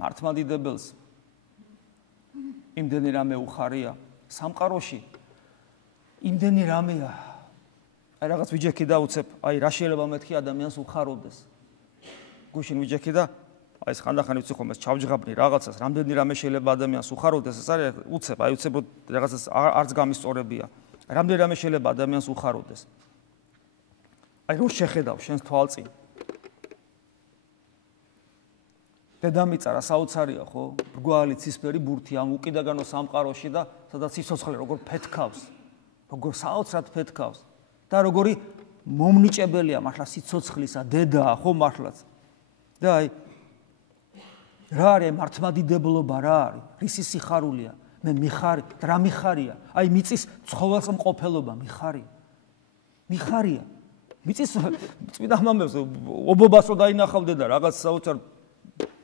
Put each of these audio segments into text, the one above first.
მართლმადიდებელს იმდენი რამე უხარია სამყაროში იმდენი რამეა აი რაღაც ვიჯექი და უცებ აი რა შეიძლება მეთქი ადამიანს უხარობდეს გუშინ ვიჯექი და აი ეს ხანდახან ვიცი ხომ ეს ჩავჯღაბნი რაღაცას რამდენი რამე შეიძლება ადამიანს უხარობდეს ეს არის უცებ აი უცებოდ რაღაცას არც გამისწორებია რამდენი რამე შეიძლება ადამიანს უხარობდეს აი რო შეხედავ შენს თვალწინ დედამიწა რა საოცარია ხო რგვალი ცისფერი ბურთი ამ უკიდაგანო სამყაროში და სადაც სიცოცხლე როგორ ფეთქავს როგორ საოცრად ფეთქავს და როგორი მომნიჭებელია მართლა სიცოცხლისა დედაა ხო მართლაც და აი რა არის მართლმადიდებლობა რა არის რისი სიხარულია მე მიხარი რა მიხარია აი მიწის ცხოველს მყოფელობა მიხარია მიწის წმინდა მამებს ობობას რო დაინახავდე და რაღაც საოცარ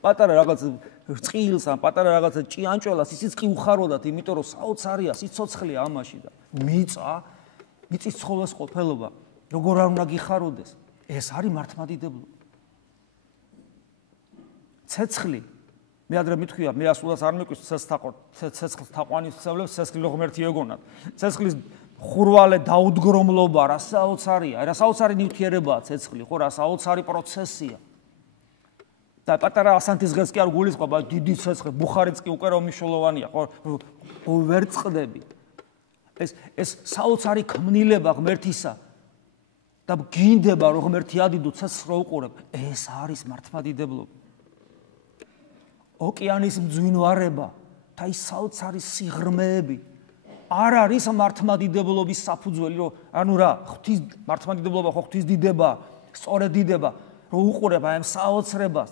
პატარა რაღაც რწყილს ან პატარა რაღაცა ჭიანჭველას ისიც კი უხაროდათ იმიტომ რომ საოცარია სიცოცხლეა ამაში და მიწის ცხოველს ყოფილობა როგორ არ უნდა გიხაროდეს ეს არის მართლმადიდებლობა ცეცხლი მე ადრე მithქვია მე ასულას არ მეკვირს ცეცხლს თაყვანისმცემლებს ცეცხლი ღმერთი ეგონათ ცეცხლის ხურვალე დაუდგრომლობა რა საოცარია რა საოცარი ნივთიერებაა ცეცხლი ხო რა საოცარი პროცესია და პატარა ასანთის დღეს კი არ გულისხმობა დიდი ცეცხლი ბუხარიც კი უკვე რომ მნიშვნელოვანია ხო ვერ წყდები ეს საოცარი ქმნილება ღმერთისა და გინდება რომ ღმერთი ადიდო ცეცხლს რო უყურებ ეს არის მართლმადიდებლობა ოკეანის მძვინვარება და ის საოცარი სიღრმეები არ არის მართლმადიდებლობის საფუძველი რომ ანუ რა ღვთის მართლმადიდებლობა ხო ღვთის დიდება სწორედ დიდება რო უყურებ აი ამ საოცრებას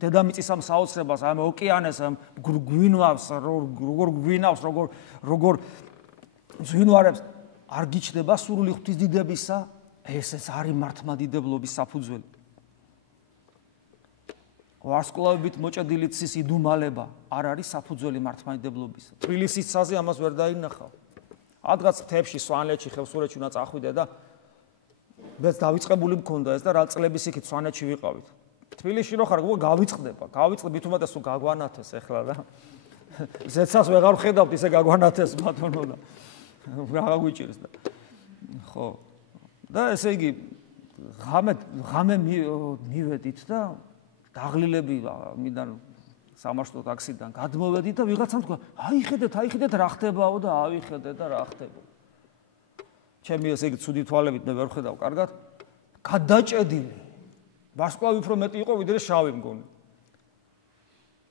დედამიწის ამ საოცრებას ამ ოკეანეს ამ გვინვავს როგორ გვინავს როგორ მძვინვარებს არ გიჩნდება სურვილი ღვთის დიდებისა ეს არის მართლმადიდებლობის საფუძველი ვარსკვლავებით მოჭედილი ცის იდუმალება არ არის საფუძველი მართლმადიდებლობის თბილისის ცაზე ამას ვერ დაინახავ ადგაც მთებში სვანეთში ხევსურეთში უნდა წახვიდე და მეც დავიწყებული მქონდა ეს და რა წლების იქით სვანეთში ვიყავით თბილისში რო ხარ გავიწყდები თუმცა სულ გაგვანათეს ახლა და ზეცას ვეღარ ვხედავთ ისე გაგვანათეს ბატონო და რა გაგვიჭირს და ხო და ესე იგი ღამე მივედით და დაღლილები მიდან სამარშრუტო ტაქსიდან გადმოვედით და ვიღაცამ თქვა აიხედეთ რა ხდებაო და ავიხედეთ და რა ხდება ჩემი ესე იგი ცუდი თვალებით მე ვერ ვხედავ კარგად გადაჭედილი ვარსკვლავი უფრო მეტი იყო ვიდრე შავი მგონი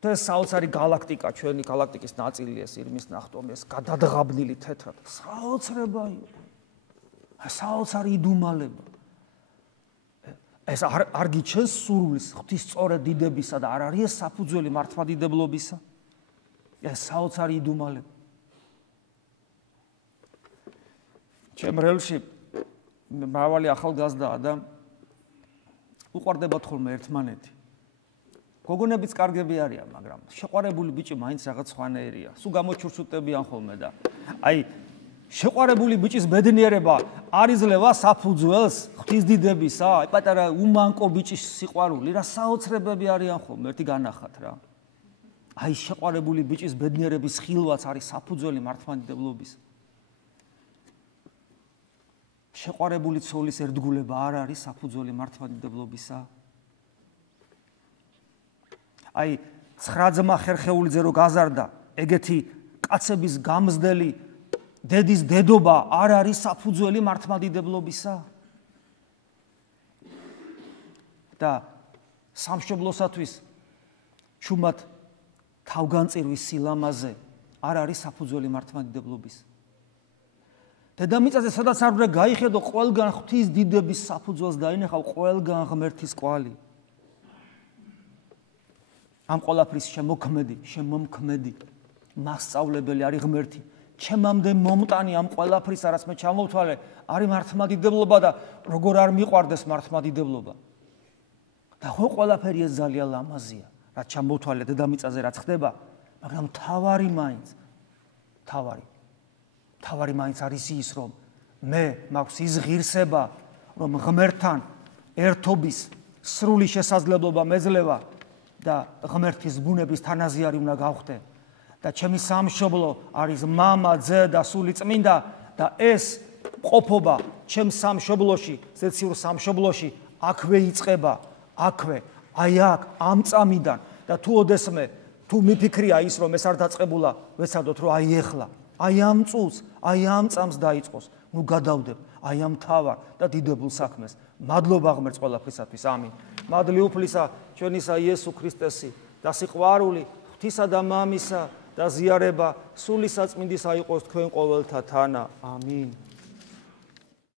და ეს საოცარი გალაქტიკა ჩვენი გალაქტიკის ნაწილია ეს ირმის ნახტომი ეს გადადღაბნილი თეთრად საოცრება იყო საოცარი იდუმალება ეს არ გიჩენს სურვილს ღვთის სწორედ დიდებისა და არ არის ეს საფუძველი მართლმადიდებლობისა ეს საოცარი იდუმალება ჩემ რელში მრავალი ახალგაზრდაა და უყვარდებათ ხოლმე ერთმანეთი გოგონებიც კარგები არიან მაგრამ შეყვარებული ბიჭი მაინც რაღაც სხვანაირია სულ გამოჩურცუტებიან ხოლმე და აი შეყვარებული ბიჭის ბედნიერება არ იძლევა საფუძველს ღვთის დიდებისა აი პატარა უმანკო ბიჭის სიყვარული რა საოცრებები არიან ხოლმე ერთი განახათ რა აი შეყვარებული ბიჭის ბედნიერების ხილვაც არის საფუძველი მართლმადიდებლობის შეყვარებული ცოლის ერთგულება არ არის საფუძველი მართლმადიდებლობისა აი 9 ძმა ხერხეულიძე რო გაზარდა ეგეთი კაცების გამზდელი დედის დედობა არ არის საფუძველი მართლმადიდებლობისა და სამშობლოსათვის ჩუმად თავგანწირვის სილამაზე არ არის საფუძველი მართლმადიდებლობის დედამიწაზე სადაც არ უნდა გაიხედო ყველგან ღვთის დიდების საფუძველს დაინახავ ყველგან ღმერთის კვალი ამ ყველაფრის შემომქმედი მასწავლებელი არის ღმერთი ჩემამდე მომტანი ამ ყველაფრის რაც მე ჩამოვთვალე არის მართლმადიდებლობა და როგორ არ მიყვარდეს მართლმადიდებლობა და ხო ყველაფერი ეს ძალიან ლამაზია რაც ჩამოვთვალე დედამიწაზე რაც ხდება მაგრამ თავარი მაინც არის ის რომ მე მაქვს ის ღირსება რომ ღმერთთან ერთობის სრული შესაძლებლობა მეძლევა და ღმერთის ბუნების თანაზიარი უნდა გავხდე და ჩემი სამშობლო არის მამა, ძე და სული წმინდა და ეს ყოფობა ჩემ სამშობლოში, ზეციურ სამშობლოში აქვე იწყება, აქვე, აი აქ, ამ წამიდან და თუ ოდესმე თუ მიფიქრია ის რომ ეს არ დაწყებულა, ვეცადოთ რომ აი ეხლა, აი ამ წუთს, აი ამ წამს დაიწყოს, ნუ გადავდებ, აი ამ მთავარ და დიდებულ საქმეს. მადლობა ღმერთს ყველაფრისათვის. ამინ. მადლი უფლისა ჩვენისა იესო ქრისტესი და სიყვარული ღვთისა და მამისა და ზიარება სული საწმინდისა იყოს თქვენ ყოველთა თანა. ამინ.